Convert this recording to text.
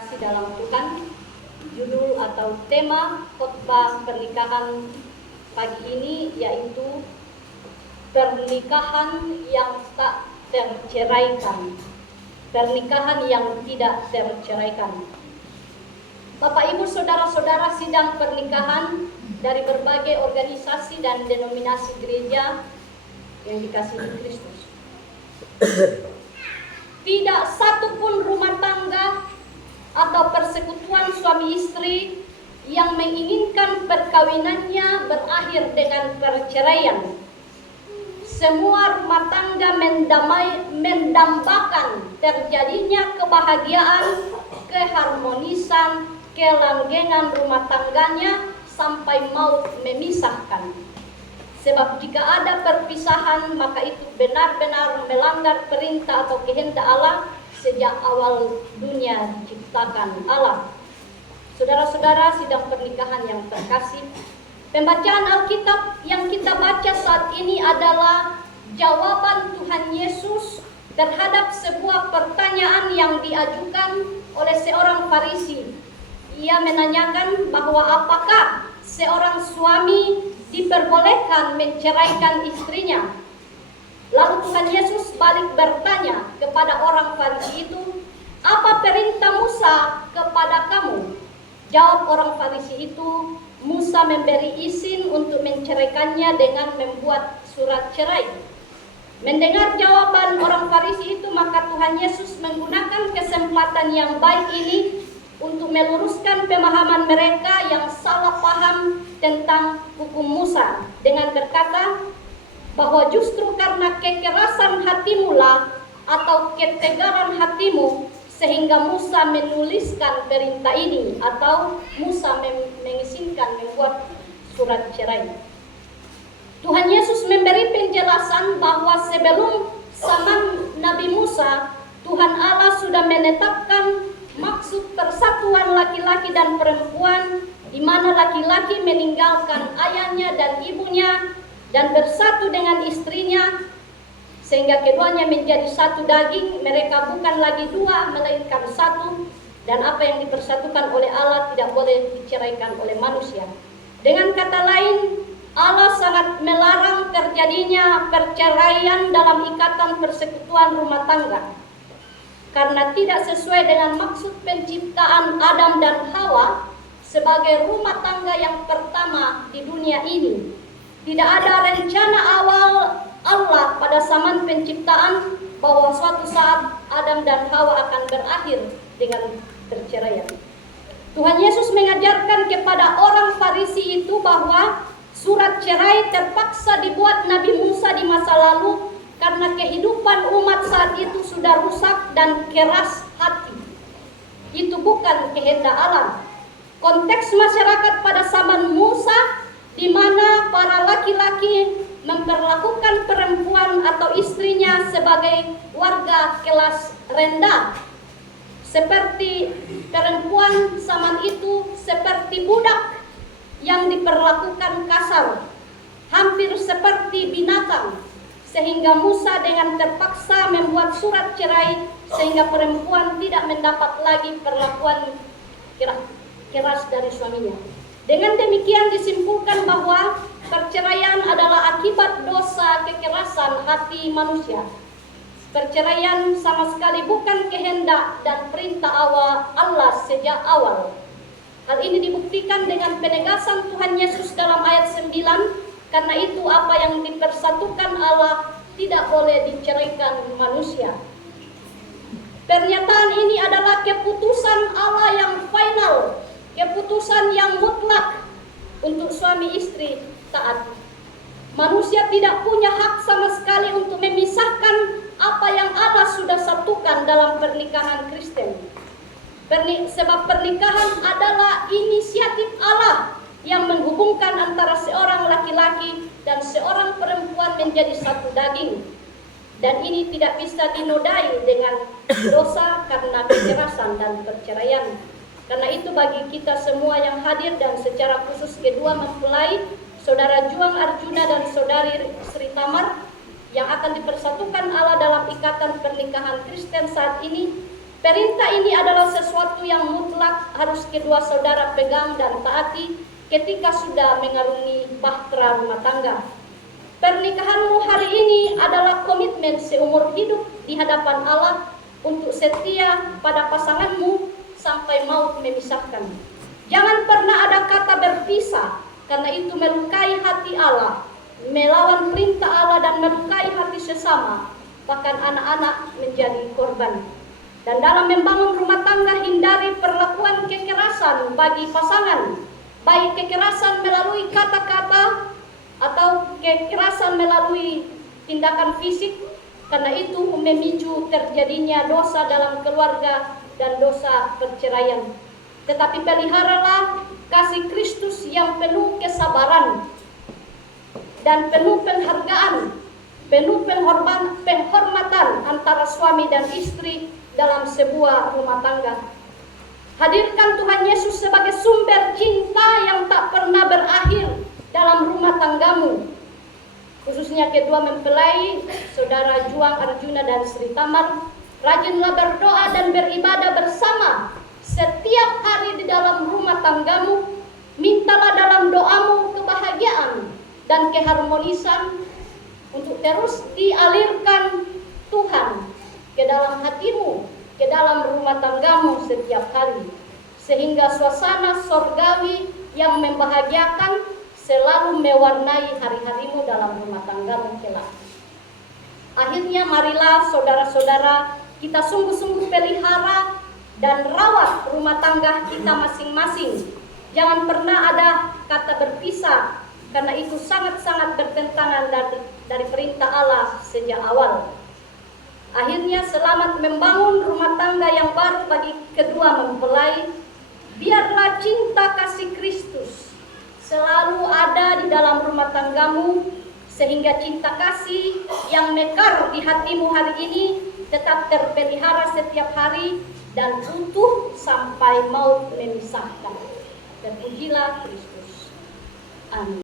Dalam Tuhan, judul atau tema khotbah pernikahan pagi ini yaitu pernikahan yang tak terceraikan, pernikahan yang tidak terceraikan. Bapak Ibu saudara-saudara sidang pernikahan dari berbagai organisasi dan denominasi gereja yang dikasihi Kristus. Tidak satu pun rumah tangga atau persekutuan suami istri yang menginginkan perkawinannya berakhir dengan perceraian. Semua rumah tangga mendambakan terjadinya kebahagiaan, keharmonisan, kelanggengan rumah tangganya sampai maut memisahkan. Sebab jika ada perpisahan, maka itu benar-benar melanggar perintah atau kehendak Allah sejak awal dunia diciptakan Allah. Saudara-saudara sidang pernikahan yang terkasih, pembacaan Alkitab yang kita baca saat ini adalah jawaban Tuhan Yesus terhadap sebuah pertanyaan yang diajukan oleh seorang Farisi. Ia menanyakan bahwa apakah seorang suami diperbolehkan menceraikan istrinya. Lalu Tuhan Yesus balik bertanya kepada orang Farisi itu, "Apa perintah Musa kepada kamu?" Jawab orang Farisi itu, "Musa memberi izin untuk menceraikannya dengan membuat surat cerai." Mendengar jawaban orang Farisi itu, maka Tuhan Yesus menggunakan kesempatan yang baik ini untuk meluruskan pemahaman mereka yang salah paham tentang hukum Musa dengan berkata bahwa justru karena kekerasan hatimu lah atau ketegaran hatimu sehingga Musa menuliskan perintah ini atau Musa mengizinkan membuat surat cerai. Tuhan Yesus memberi penjelasan bahwa sebelum zaman Nabi Musa, Tuhan Allah sudah menetapkan maksud persatuan laki-laki dan perempuan, di mana laki-laki meninggalkan ayahnya dan ibunya dan bersatu dengan istrinya, sehingga keduanya menjadi satu daging. Mereka bukan lagi dua, melainkan satu, dan apa yang dipersatukan oleh Allah tidak boleh diceraikan oleh manusia. Dengan kata lain, Allah sangat melarang terjadinya perceraian dalam ikatan persekutuan rumah tangga, karena tidak sesuai dengan maksud penciptaan Adam dan Hawa sebagai rumah tangga yang pertama di dunia ini. Tidak ada rencana awal Allah pada zaman penciptaan bahwa suatu saat Adam dan Hawa akan berakhir dengan perceraian. Tuhan Yesus mengajarkan kepada orang Farisi itu bahwa surat cerai terpaksa dibuat Nabi Musa di masa lalu karena kehidupan umat saat itu sudah rusak dan keras hati. Itu bukan kehendak Allah. Konteks masyarakat pada zaman Musa di mana para laki-laki memperlakukan perempuan atau istrinya sebagai warga kelas rendah. Seperti perempuan zaman itu seperti budak yang diperlakukan kasar, hampir seperti binatang. Sehingga Musa dengan terpaksa membuat surat cerai sehingga perempuan tidak mendapat lagi perlakuan keras dari suaminya. Dengan demikian disimpulkan bahwa perceraian adalah akibat dosa kekerasan hati manusia. Perceraian sama sekali bukan kehendak dan perintah Allah sejak awal. Hal ini dibuktikan dengan penegasan Tuhan Yesus dalam ayat 9, karena itu apa yang dipersatukan Allah tidak boleh diceraikan manusia. Pernyataan ini adalah keputusan Allah yang final, keputusan yang mutlak untuk suami istri taat. Manusia tidak punya hak sama sekali untuk memisahkan apa yang Allah sudah satukan dalam pernikahan Kristen. Sebab pernikahan adalah inisiatif Allah yang menghubungkan antara seorang laki-laki dan seorang perempuan menjadi satu daging. Dan ini tidak bisa dinodai dengan dosa karena kekerasan dan perceraian. Karena itu bagi kita semua yang hadir dan secara khusus kedua mempelai, Saudara Juang Arjuna dan Saudari Sri Tamar yang akan dipersatukan Allah dalam ikatan pernikahan Kristen saat ini, perintah ini adalah sesuatu yang harus kedua saudara pegang dan taati ketika sudah mengarungi bahtera rumah tangga. Pernikahanmu hari ini adalah komitmen seumur hidup di hadapan Allah untuk setia pada pasanganmu sampai maut memisahkan. Jangan pernah ada kata berpisah, karena itu melukai hati Allah, melawan perintah Allah dan melukai hati sesama, bahkan anak-anak menjadi korban. Dan dalam membangun rumah tangga, hindari perlakuan kekerasan bagi pasangan, baik kekerasan melalui kata-kata atau kekerasan melalui tindakan fisik, karena itu memicu terjadinya dosa dalam keluarga dan dosa perceraian. Tetapi peliharalah kasih Kristus yang penuh kesabaran dan penuh penghargaan, penuh penghormatan antara suami dan istri dalam sebuah rumah tangga. Hadirkan Tuhan Yesus sebagai sumber cinta yang tak pernah berakhir dalam rumah tanggamu. Khususnya kedua mempelai, Saudara Juang Arjuna dan Sri Tamar, rajinlah berdoa dan beribadah bersama setiap hari di dalam rumah tanggamu. Mintalah dalam doamu kebahagiaan dan keharmonisan untuk terus dialirkan Tuhan ke dalam hatimu, ke dalam rumah tanggamu setiap hari, sehingga suasana sorgawi yang membahagiakan selalu mewarnai hari-harimu dalam rumah tanggamu kelak. Akhirnya marilah saudara-saudara kita sungguh-sungguh pelihara dan rawat rumah tangga kita masing-masing. Jangan pernah ada kata berpisah, karena itu sangat-sangat bertentangan dari perintah Allah sejak awal. Akhirnya selamat membangun rumah tangga yang baru bagi kedua mempelai. Biarlah cinta kasih Kristus selalu ada di dalam rumah tanggamu, sehingga cinta kasih yang mekar di hatimu hari ini tetap terpelihara setiap hari dan utuh sampai maut memisahkan. Terpujilah Kristus. Amin.